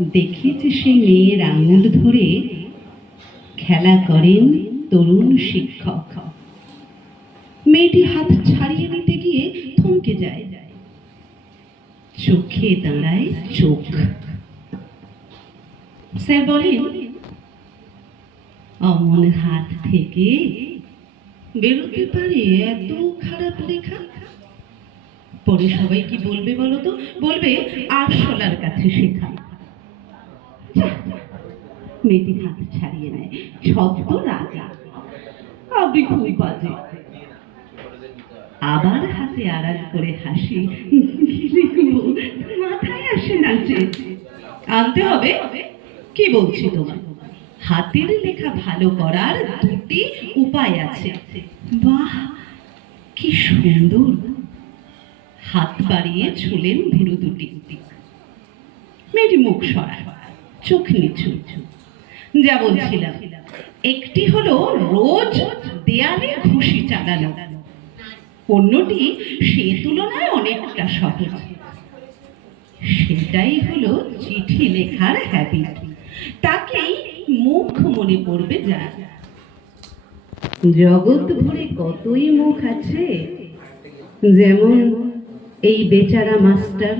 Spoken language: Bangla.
দেখেছে সে মেয়ের আঙুল ধরে খেলা করেন তরুণ শিক্ষক। মেয়েটি হাত ছাড়িয়ে নিতে গিয়ে থমকে যায়। চোখে দাঁড়ায় চোখ। স্যার বলেন, অমন হাত থেকে বেরোতে পারে এত খারাপ লেখা? পরে সবাই কি বলবে বলো তো? বলবে, আরশোলার কাছে শেখা। মেয়েটি হাত ছাড়িয়ে নেয়। শব্দ রাগা আপনি খুব বাজে। আবার হাতে আড়াল করে হাসি। মাথায় আসে না আনতে হবে? কি বলছি তোমার হাতের লেখা ভালো করার দুটি উপায় আছে। বাহ, কি সুন্দর। হাত বাড়িয়ে ছুলেন ভুরু দুটি। মেয়েটি মুখ সরায়। চোখ নিচু। যা বলছিলাম, একটি হলো রোজ দেয়ালে ঘুষি চালানো। অন্যটি সে তুলনায় অনেকটা সহজ। সেটাই হলো চিঠি লেখার হ্যাবিট তাকেই মুখ মনে পড়বে যা। জগৎ ভরে কতই মুখ আছে, যেমন এই বেচারা মাস্টার